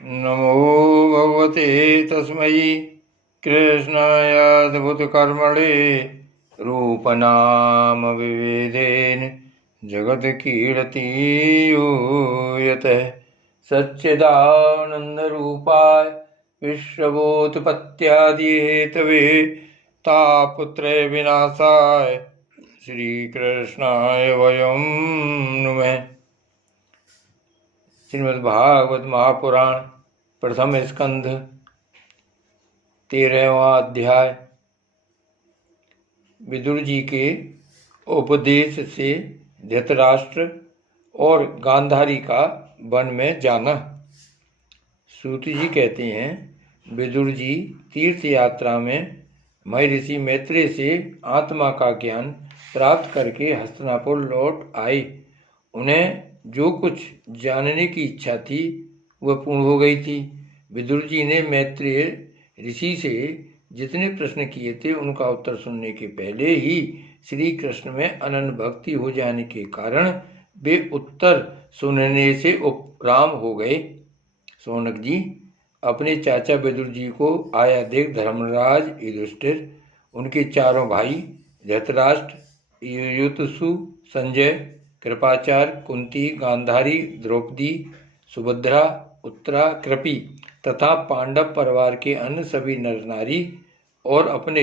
नमो भगवते तस्मै कृष्णायाद्भुतकर्मणे रूपनाम विविधेन जगत्कीर्तियूयते सच्चिदानन्दरूपाय विश्वभूतपत्यादिहेतवे तापत्रय विनाशाय श्रीकृष्णाय वयं नुमः। श्रीमद्भागवत महापुराण प्रथम स्कंध 13वां अध्याय। विदुर जी के उपदेश से धृतराष्ट्र और गांधारी का वन में जाना। सूत जी कहते हैं, विदुर जी तीर्थ यात्रा में महर्षि मैत्रेय से आत्मा का ज्ञान प्राप्त करके हस्तिनापुर लौट आए। उन्हें जो कुछ जानने की इच्छा थी वह पूर्ण हो गई थी। विदुर जी ने मैत्रेय ऋषि से जितने प्रश्न किए थे उनका उत्तर सुनने के पहले ही श्री कृष्ण में अनन्य भक्ति हो जाने के कारण वे उत्तर सुनने से उपराम हो गए। शौनक जी अपने चाचा विदुर जी को आया देख धर्मराज युधिष्ठिर, उनके चारों भाई धृतराष्ट्र, युयुत्सु, संजय, कृपाचार्य, कुंती, गांधारी, द्रौपदी, सुभद्रा, उत्तरा, कृपि तथा पांडव परिवार के अन्य सभी नर नारी और अपने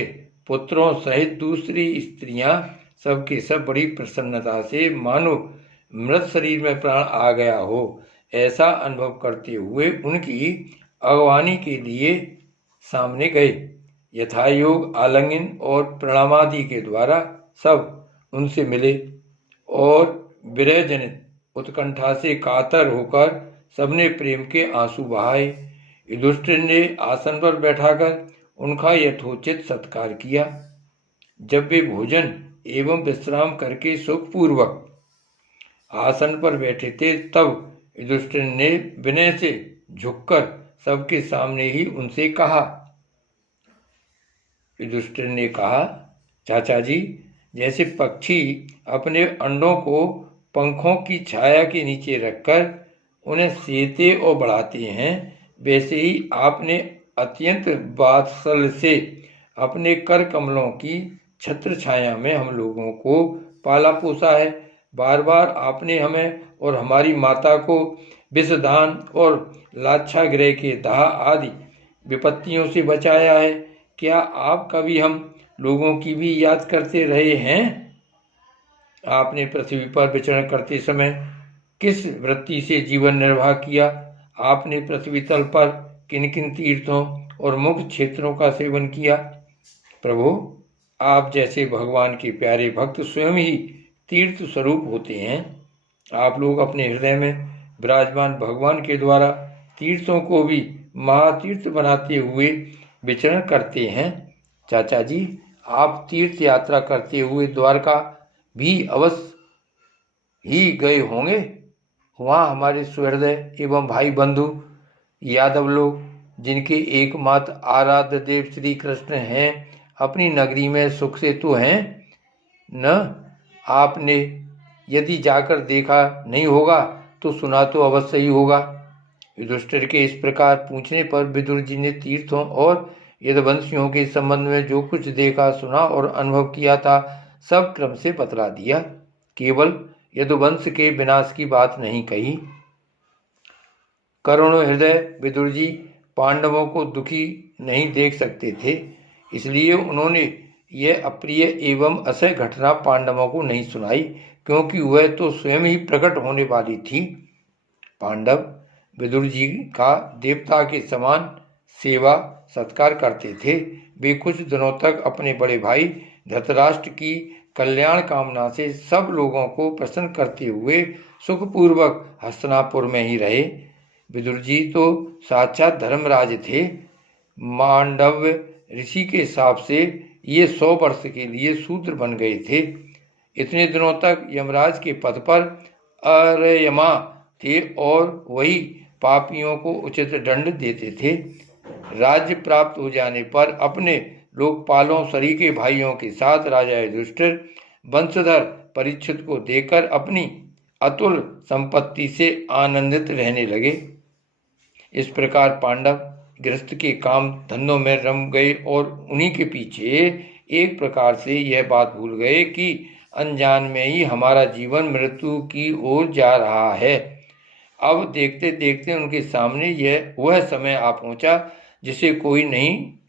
पुत्रों सहित दूसरी स्त्रियां सबके सब बड़ी प्रसन्नता से मानो मृत शरीर में प्राण आ गया हो ऐसा अनुभव करते हुए उनकी अगवानी के लिए सामने गए। यथायोग आलिंगन और प्रणामादि के द्वारा सब उनसे मिले और विरह जनित उत्कंठा से कातर होकर सबने प्रेम के आंसू बहाए। युधिष्ठिर ने आसन पर बैठाकर उनका यथोचित सत्कार किया। जब वे भोजन एवं विश्राम करके सुखपूर्वक आसन पर बैठे थे तब युधिष्ठिर ने विनय से झुककर सबके सामने ही उनसे कहा। युधिष्ठिर ने कहा, चाचा जी, जैसे पक्षी अपने अंडों को पंखों की छाया के नीचे रखकर उन्हें सेते और बढ़ाते हैं, वैसे ही आपने अत्यंत वात्सल्य से अपने कर कमलों की छत्र छाया में हम लोगों को पाला पोसा है। बार बार आपने हमें और हमारी माता को विषदान और लाक्षागृह के दाह आदि विपत्तियों से बचाया है। क्या आप कभी हम लोगों की भी याद करते रहे हैं? आपने पृथ्वी पर विचरण करते समय किस वृत्ति से जीवन निर्वाह किया? आपने पृथ्वी तल पर किन किन तीर्थों और मुक्त क्षेत्रों का सेवन किया? प्रभु, आप जैसे भगवान के प्यारे भक्त स्वयं ही तीर्थ स्वरूप होते हैं। आप लोग अपने हृदय में विराजमान भगवान के द्वारा तीर्थों को भी महातीर्थ बनाते हुए विचरण करते हैं। चाचा जी, आप तीर्थ यात्रा करते हुए द्वारका भी अवश्य ही गए होंगे। वहाँ हमारे सुहृदय एवं भाई बंधु यादव लोग, जिनके एकमात्र आराध्य देव श्री कृष्ण हैं, अपनी नगरी में सुख से तो हैं न? आपने यदि जाकर देखा नहीं होगा तो सुना तो अवश्य ही होगा। युधिष्ठिर के इस प्रकार पूछने पर विदुर जी ने तीर्थों और यदुवंशियों के संबंध में जो कुछ देखा, सुना और अनुभव किया था सब क्रम से बतला दिया। केवल यदुवंश के विनाश की बात नहीं कही। करुण हृदय विदुर जी पांडवों को दुखी नहीं देख सकते थे, इसलिए उन्होंने यह अप्रिय एवं असह्य घटना पांडवों को नहीं सुनाई, क्योंकि वह तो स्वयं ही प्रकट होने वाली थी। पांडव विदुर जी का देवता के समान सेवा सत्कार करते थे। वे कुछ दिनों तक अपने बड़े भाई धृतराष्ट्र की कल्याण कामना से सब लोगों को प्रसन्न करते हुए सुखपूर्वक हस्तिनापुर में ही रहे। विदुर जी तो साक्षात धर्मराज थे। मांडव्य ऋषि के हिसाब से ये 100 वर्ष के लिए शूद्र बन गए थे। इतने दिनों तक यमराज के पद पर अरयमा थे और वही पापियों को उचित दंड देते थे। राज्य प्राप्त हो जाने पर अपने लोकपालों सरीके भाइयों के साथ राजा युधिष्ठिर वंशधर परीक्षित को देकर अपनी अतुल संपत्ति से आनंदित रहने लगे। इस प्रकार पांडव गृहस्थ के काम धंधों में रम गए और उन्हीं के पीछे एक प्रकार से यह बात भूल गए कि अनजान में ही हमारा जीवन मृत्यु की ओर जा रहा है। अब देखते देखते उनके सामने वह समय आ पहुंचा जिसे कोई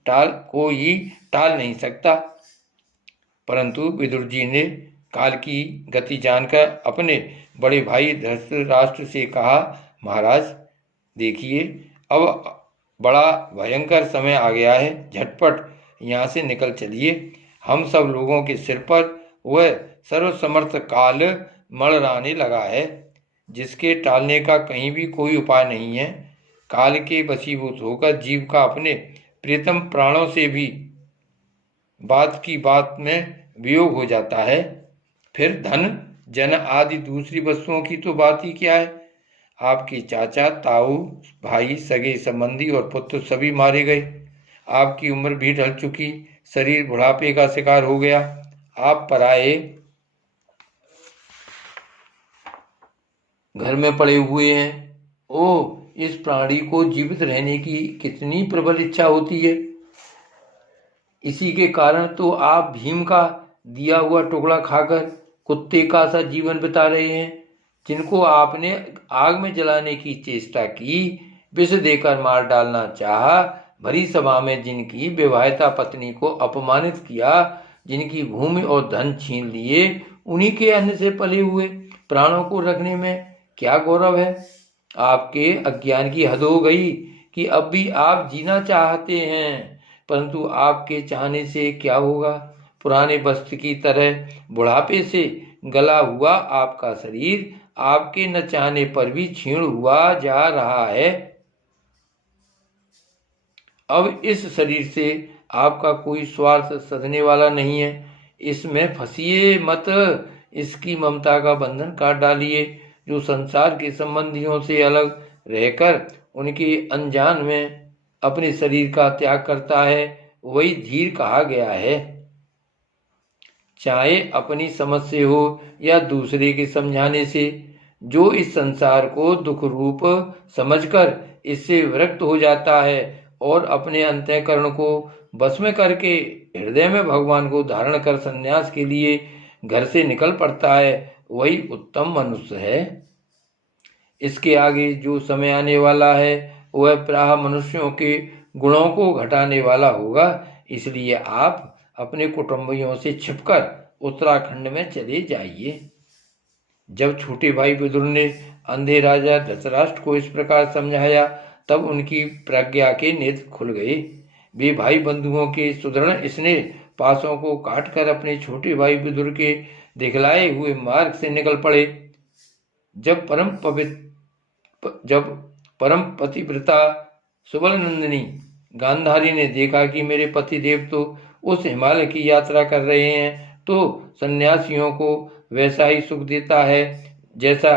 टाल नहीं सकता। परंतु विदुर जी ने काल की गति जानकर अपने बड़े भाई धृतराष्ट्र से कहा, महाराज देखिए, अब बड़ा भयंकर समय आ गया है, झटपट यहाँ से निकल चलिए। हम सब लोगों के सिर पर वह सर्वसमर्थ काल मड़राने लगा है, जिसके टालने का कहीं भी कोई उपाय नहीं है। काल के वशीभूत होकर जीव का अपने प्रियतम प्राणों से भी बात की बात में वियोग हो जाता है। फिर धन जन आदि दूसरी वस्तुओं की तो बात ही क्या है। आपके चाचा, ताऊ, भाई, सगे संबंधी और पुत्र सभी मारे गए। आपकी उम्र भी ढल चुकी, शरीर बुढ़ापे का शिकार हो गया। आप पराए घर में पड़े हुए हैं। ओ, इस प्राणी को जीवित रहने की कितनी प्रबल इच्छा होती है। इसी के कारण तो आप भीम का दिया हुआ टुकड़ा खाकर कुत्ते का सा जीवन बिता रहे हैं। जिनको आपने आग में जलाने की चेष्टा की, विष देकर मार डालना चाहा, भरी सभा में जिनकी विवाहिता पत्नी को अपमानित किया, जिनकी भूमि और धन छीन लिए, उन्हीं के अन्न से पले हुए प्राणों को रखने में क्या गौरव है। आपके अज्ञान की हद हो गई कि अब भी आप जीना चाहते हैं, परंतु आपके चाहने से क्या होगा। पुराने वस्त्र की तरह बुढ़ापे से गला हुआ आपका शरीर आपके न चाहने पर भी क्षीण हुआ जा रहा है। अब इस शरीर से आपका कोई स्वार्थ सधने वाला नहीं है। इसमें फंसिए मत, इसकी ममता का बंधन काट डालिए। जो संसार के संबंधियों से अलग रहकर उनके अनजान में अपने शरीर का त्याग करता है, वही धीर कहा गया है। चाहे अपनी समझ से हो या दूसरे के समझाने से, जो इस संसार को दुख रूप समझकर इससे विरक्त हो जाता है और अपने अंतःकरण को बस में करके हृदय में भगवान को धारण कर संन्यास के लिए घर से निकल पड़ता है, वही उत्तम मनुष्य है। इसके आगे जो समय आने वाला है वह प्राह मनुष्यों के गुणों को घटाने वाला होगा। इसलिए आप अपने कुटुंबियों से छिपकर उत्तराखंड में चले जाइए। जब छोटे भाई विदुर ने अंधे राजा धृतराष्ट्र को इस प्रकार समझाया, तब उनकी प्रज्ञा के नेत्र खुल गए। वे भाई बंधुओं के सुदृढ़ स्नेह पासों को काटकर अपने छोटे भाई विदुर के दिखलाए हुए मार्ग से निकल पड़े। जब परम पतिव्रता सुबल नंदिनी गांधारी ने देखा कि मेरे पति देव तो उस हिमालय की यात्रा कर रहे हैं, तो सन्यासियों को वैसा ही सुख देता है जैसा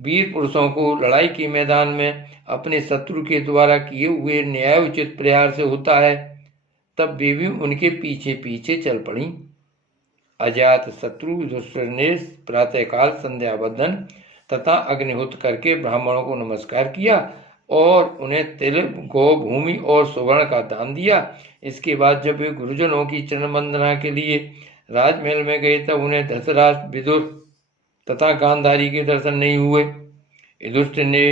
वीर पुरुषों को लड़ाई के मैदान में अपने शत्रु के द्वारा किए हुए न्यायोचित प्रहार से होता है, तब वे भी उनके पीछे पीछे चल पड़ी। अजात शत्रु युधिष्ठिर ने प्रातःकाल संध्या बंदन तथा अग्निहोत्र करके ब्राह्मणों को नमस्कार किया और उन्हें तिल, गौ, भूमि और सुवर्ण का दान दिया। इसके बाद जब वे गुरुजनों की चरण वंदना के लिए राजमहल में गए, तब उन्हें धृतराष्ट्र, विदुर तथा गांधारी के दर्शन नहीं हुए। युधिष्ठिर ने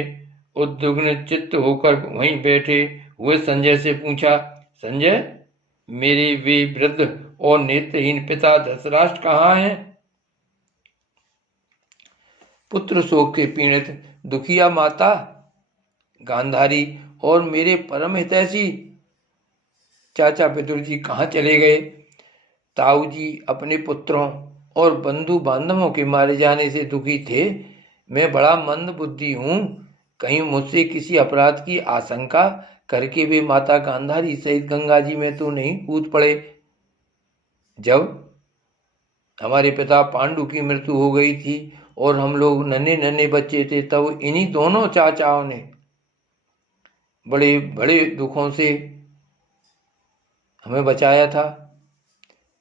उद्विग्न चित्त होकर वहीं बैठे हुए संजय से पूछा, संजय, मेरे वे वृद्ध और नेत्रहीन पिता धृतराष्ट्र कहाँ हैं? पुत्र शोक के पीड़ित दुखिया माता गांधारी और मेरे परम हितैषी चाचा विदुर जी कहाँ चले गए? ताऊ जी अपने पुत्रों और बंधु बांधवों के मारे जाने से दुखी थे। मैं बड़ा मंद बुद्धि हूँ, कहीं मुझसे किसी अपराध की आशंका करके वे माता गांधारी सहित गंगा जी में तो नहीं कूद पड़े। जब हमारे पिता पांडु की मृत्यु हो गई थी और हम लोग नन्हे नन्हे बच्चे थे, तब इन्हीं दोनों चाचाओं ने बड़े बड़े दुखों से हमें बचाया था।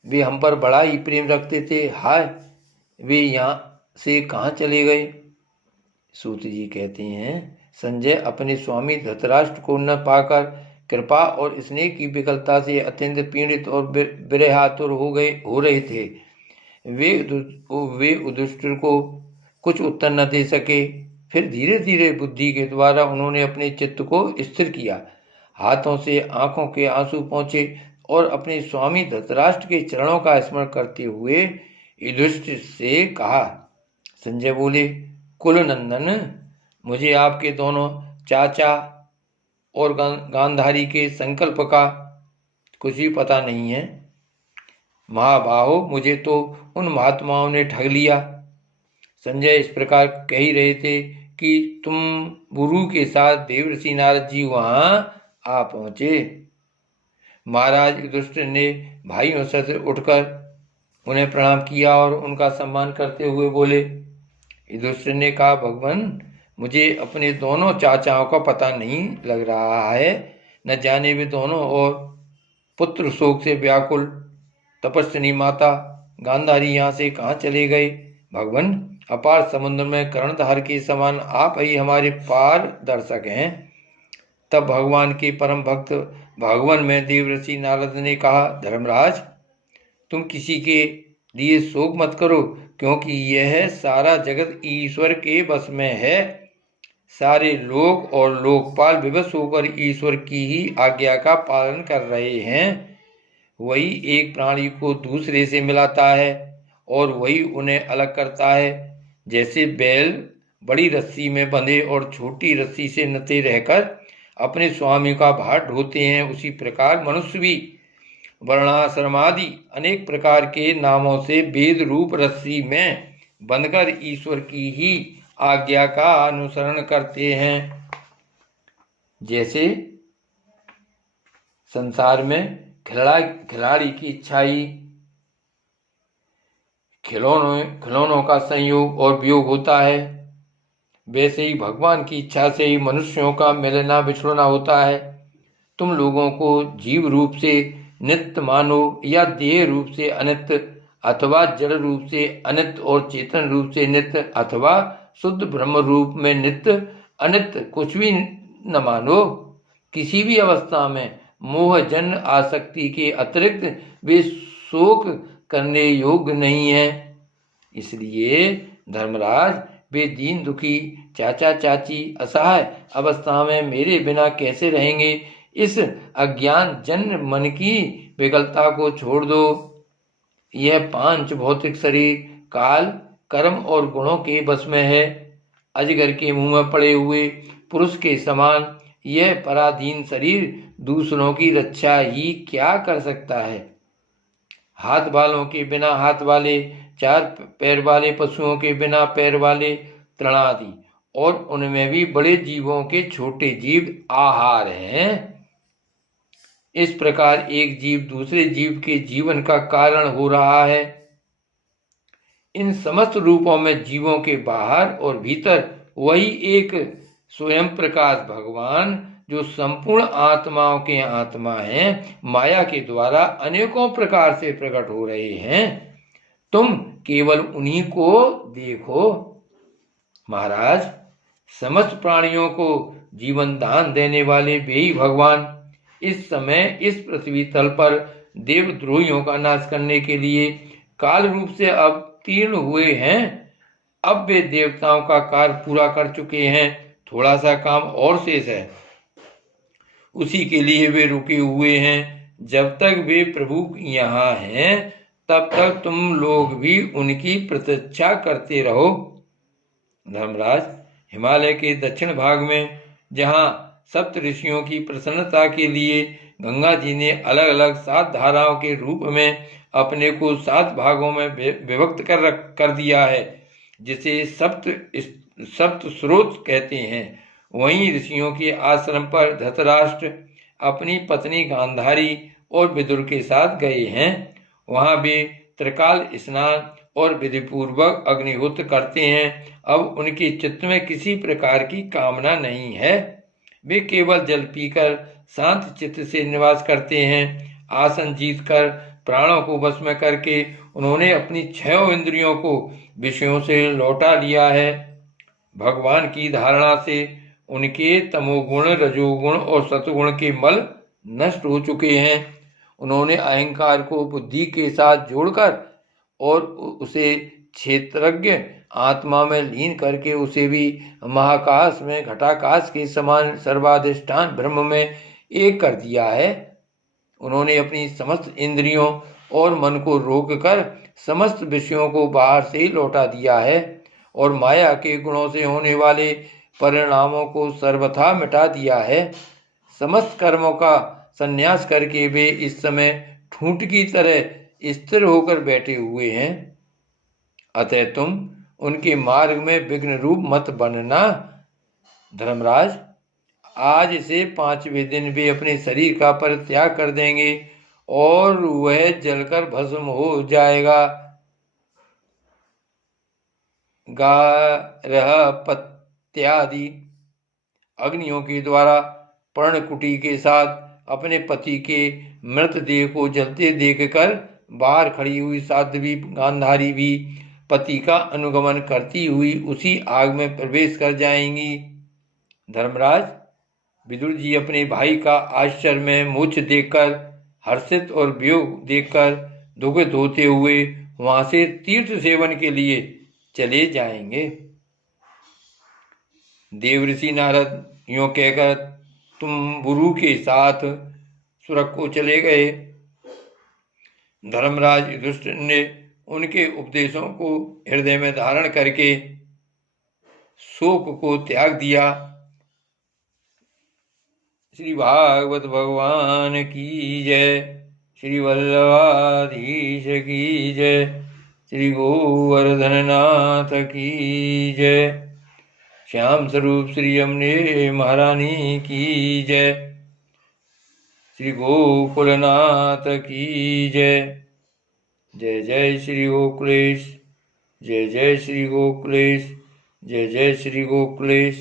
वे हम पर बड़ा ही प्रेम रखते थे। हाय, वे यहाँ से कहाँ चले गए? सूत जी कहते हैं, संजय अपने स्वामी धृतराष्ट्र को न पाकर कृपा और स्नेह की विकलता से अत्यंत पीड़ित और विरहातुर हो रहे थे। वे युधिष्ठिर को कुछ उत्तर न दे सके। फिर धीरे धीरे बुद्धि के द्वारा उन्होंने अपने चित्त को स्थिर किया। हाथों से आंखों के आंसू पहुंचे और अपने स्वामी धृतराष्ट्र के चरणों का स्मरण करते हुए युधिष्ठिर से कहा। संजय बोले, कुलनंदन, मुझे आपके दोनों चाचा और गांधारी के संकल्प का कुछ भी पता नहीं है। महाबाहो, मुझे तो उन महात्माओं ने ठग लिया। संजय इस प्रकार कह ही रहे थे कि तुम गुरु के साथ देवर्षि नारद जी वहां आ पहुंचे। महाराज युधिष्ठिर ने भाइयों से उठकर उन्हें प्रणाम किया और उनका सम्मान करते हुए बोले। युधिष्ठिर ने कहा, भगवान, मुझे अपने दोनों चाचाओं का पता नहीं लग रहा है। न जाने वे दोनों और पुत्र शोक से व्याकुल तपस्विनी माता गांधारी यहाँ से कहाँ चले गए। भगवान, अपार समुद्र में कर्णधार के समान आप ही हमारे पार दर्शक हैं। तब भगवान के परम भक्त भगवान में देवर्षि नारद ने कहा, धर्मराज, तुम किसी के लिए शोक मत करो, क्योंकि यह सारा जगत ईश्वर के बस में है। सारे लोक और लोकपाल विवश होकर ईश्वर की ही आज्ञा का पालन कर रहे हैं। वही एक प्राणी को दूसरे से मिलाता है और वही उन्हें अलग करता है। जैसे बैल बड़ी रस्सी में बंधे और छोटी रस्सी से नते रहकर अपने स्वामी का भार ढोते हैं, उसी प्रकार मनुष्य भी वर्णाश्रमादि अनेक प्रकार के नामों से वेद रूप रस्सी में बंधकर ईश्वर की ही आज्ञा का अनुसरण करते हैं। जैसे संसार में खिलाड़ी की इच्छा ही खिलौनों का संयोग और वियोग होता है, वैसे ही भगवान की इच्छा से ही मनुष्यों का मिलना बिछड़ना होता है। तुम लोगों को जीव रूप से नित्य मानो या देह रूप से अनित्य, अथवा जड़ रूप से अनित्य और चेतन रूप से नित्य, अथवा शुद्ध ब्रह्म रूप में नित्य अनित्य कुछ भी न मानो। किसी भी अवस्था में मोह जन्य आसक्ति के अतिरिक्त वे शोक करने योग्य नहीं है। इसलिए धर्मराज, वे दीन दुखी चाचा चाची असहाय अवस्था में मेरे बिना कैसे रहेंगे। इस अज्ञान जन्य मन की विकलता को छोड़ दो। यह पांच भौतिक शरीर काल, कर्म और गुणों के बस में है। अजगर के मुंह में पड़े हुए पुरुष के समान यह पराधीन शरीर दूसरों की रक्षा ही क्या कर सकता है। हाथ वालों के बिना हाथ वाले, चार पैर वाले पशुओं के बिना पैर वाले तृणादि, और उनमें भी बड़े जीवों के छोटे जीव आहार हैं। इस प्रकार एक जीव दूसरे जीव के जीवन का कारण हो रहा है। इन समस्त रूपों में जीवों के बाहर और भीतर वही एक स्वयं प्रकाश भगवान, जो संपूर्ण आत्माओं के आत्मा हैं, माया के द्वारा अनेकों प्रकार से प्रकट हो रहे हैं। तुम केवल उन्हीं को देखो। महाराज, समस्त प्राणियों को जीवन दान देने वाले वे ही भगवान इस समय इस पृथ्वी तल पर देवद्रोहियों का नाश करने के लिए काल रूप से अवतीर्ण हुए हैं। अब वे देवताओं का कार्य पूरा कर चुके हैं, थोड़ा सा काम और शेष है, उसी के लिए वे रुके हुए हैं। जब तक वे प्रभु यहाँ हैं, तब तक तुम लोग भी उनकी प्रतीक्षा करते रहो। धर्मराज, हिमालय के दक्षिण भाग में जहाँ सप्त ऋषियों की प्रसन्नता के लिए गंगा जी ने अलग अलग 7 धाराओं के रूप में अपने को 7 भागों में विभक्त कर दिया है, जिसे सप्त स्रोत कहते हैं, वहीं ऋषियों के आश्रम पर धृतराष्ट्र अपनी पत्नी गांधारी और विदुर के साथ गए हैं। वहां वे त्रिकाल स्नान और विधिपूर्वक अग्निहोत्र करते हैं। अब उनके चित्त में किसी प्रकार की कामना नहीं है। वे केवल जल पीकर शांत चित्त से निवास करते हैं। आसन जीतकर प्राणों को वश में करके उन्होंने अपनी 6 इंद्रियों को विषयों से लौटा लिया है। भगवान की धारणा से उनके तमोगुण, रजोगुण और सतगुण के मल नष्ट हो चुके हैं। उन्होंने अहंकार को बुद्धि के साथ जोड़कर और उसे क्षेत्रज्ञ आत्मा में लीन करके उसे भी महाकाश में घटाकाश के समान सर्वाधिष्ठान ब्रह्म में एक कर दिया है। उन्होंने अपनी समस्त इंद्रियों और मन को रोककर समस्त विषयों को बाहर से ही लौटा दिया है और माया के गुणों से होने वाले परिणामों को सर्वथा मिटा दिया है। समस्त कर्मों का संन्यास करके वे इस समय ठूंठ की तरह स्थिर होकर बैठे हुए हैं। अतः तुम उनके मार्ग में विघ्न रूप मत बनना। धर्मराज, आज से 5वें दिन वे अपने शरीर का परित्याग कर देंगे और वह जलकर भस्म हो जाएगा। गारह पत्यादि अग्नियों के द्वारा पर्णकुटी के साथ अपने पति के मृतदेह को जलते देखकर बाहर खड़ी हुई साध्वी गांधारी भी पति का अनुगमन करती हुई उसी आग में प्रवेश कर जाएंगी। धर्मराज, विदुर जी अपने भाई का आश्चर्य में मोक्ष देखकर, हर्षित और वियोग देखकर दुखित होते हुए वहां से तीर्थ सेवन के लिए चले जाएंगे। देवऋषि नारद यूं कहकर तुम बुरु के साथ सुरग को चले गए। धर्मराज युधिष्ठिर ने उनके उपदेशों को हृदय में धारण करके शोक को त्याग दिया। श्री भागवत भगवान की जय। श्री वल्लभाधीश की जय। श्री गोवर्धननाथ की जय। श्याम स्वरूप श्री यमुने महारानी की जय। श्री गोकुलनाथ की जय। जय जय श्री गोकुलेश। जय जय श्री गोकुलेश। जय जय श्री गोकुलेश।